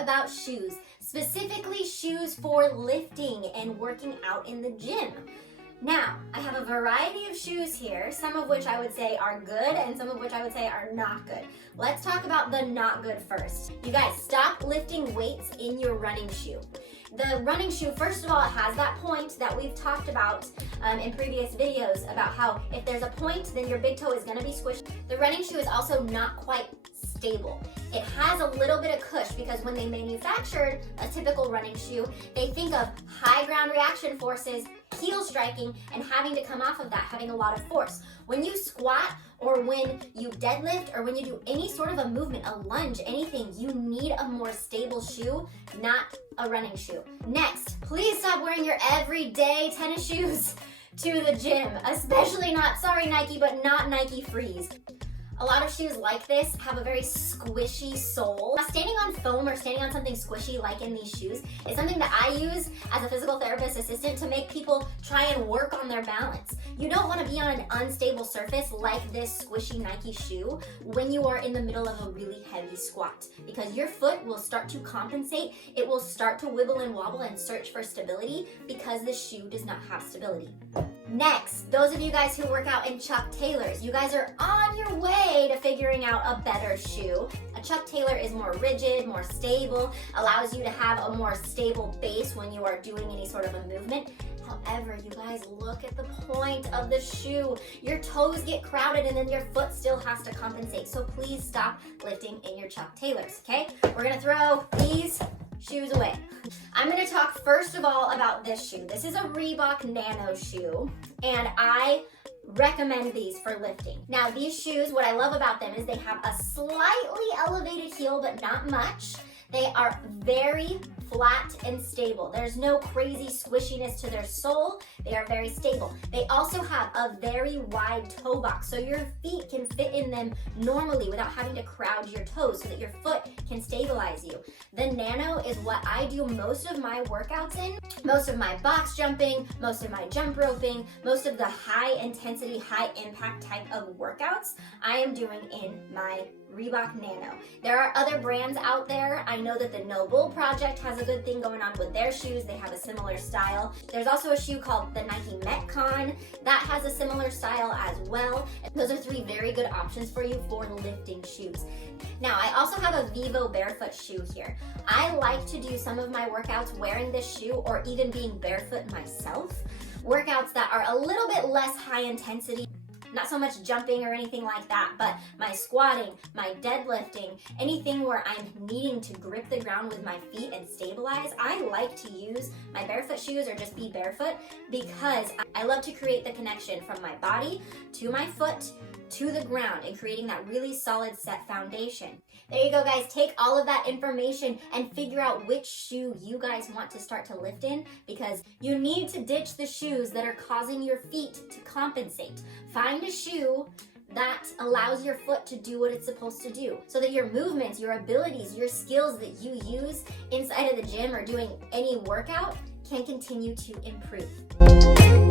about shoes, specifically shoes for lifting and working out in the gym. Now, I have a variety of shoes here, some of which I would say are good and some of which I would say are not good. Let's talk about the not good first. You guys, stop lifting weights in your running shoe. The running shoe, first of all, it has that point that we've talked about in previous videos about how if there's a point, then your big toe is gonna be squished. The running shoe is also not quite stable. It has a little bit of cush because when they manufactured a typical running shoe, they think of high ground reaction forces, heel striking, and having to come off of that, having a lot of force. When you squat or when you deadlift or when you do any sort of a movement, a lunge, anything, you need a more stable shoe, not a running shoe. Next, please stop wearing your everyday tennis shoes to the gym, especially not, sorry Nike, but not Nike Freeze. A lot of shoes like this have a very squishy sole. Standing on foam or standing on something squishy like in these shoes is something that I use as a physical therapist assistant to make people try and work on their balance. You don't want to be on an unstable surface like this squishy Nike shoe when you are in the middle of a really heavy squat, because your foot will start to compensate. It will start to wibble and wobble and search for stability because the shoe does not have stability. Next, those of you guys who work out in Chuck Taylors, you guys are on your way to figuring out a better shoe. A Chuck Taylor is more rigid, more stable, allows you to have a more stable base when you are doing any sort of a movement. However, you guys, look at the point of the shoe. Your toes get crowded and then your foot still has to compensate. So please stop lifting in your Chuck Taylors, okay? We're gonna throw these shoes away. I'm gonna talk first of all about this shoe. This is a Reebok Nano shoe, and I recommend these for lifting. Now these shoes, what I love about them is they have a slightly elevated heel, but not much. They are very flat and stable. There's no crazy squishiness to their sole. They are very stable. They also have a very wide toe box, so your feet can fit in them normally without having to crowd your toes so that your foot can stabilize you. The Nano is what I do most of my workouts in. Most of my box jumping, most of my jump roping, most of the high intensity, high impact type of workouts I am doing in my Reebok Nano. There are other brands out there. I know that the No Bull Project has a good thing going on with their shoes. They have a similar style. There's also a shoe called the Nike Metcon that has a similar style as well. Those are three very good options for you for lifting shoes. Now, I also have a Vivo barefoot shoe here. I like to do some of my workouts wearing this shoe or even being barefoot myself. Workouts that are a little bit less high intensity. Not so much jumping or anything like that, but my squatting, my deadlifting, anything where I'm needing to grip the ground with my feet and stabilize, I like to use my barefoot shoes or just be barefoot because I love to create the connection from my body to my foot to the ground and creating that really solid set foundation. There you go, guys. Take all of that information and figure out which shoe you guys want to start to lift in, because you need to ditch the shoes that are causing your feet to compensate. Find a shoe that allows your foot to do what it's supposed to do so that your movements, your abilities, your skills that you use inside of the gym or doing any workout can continue to improve.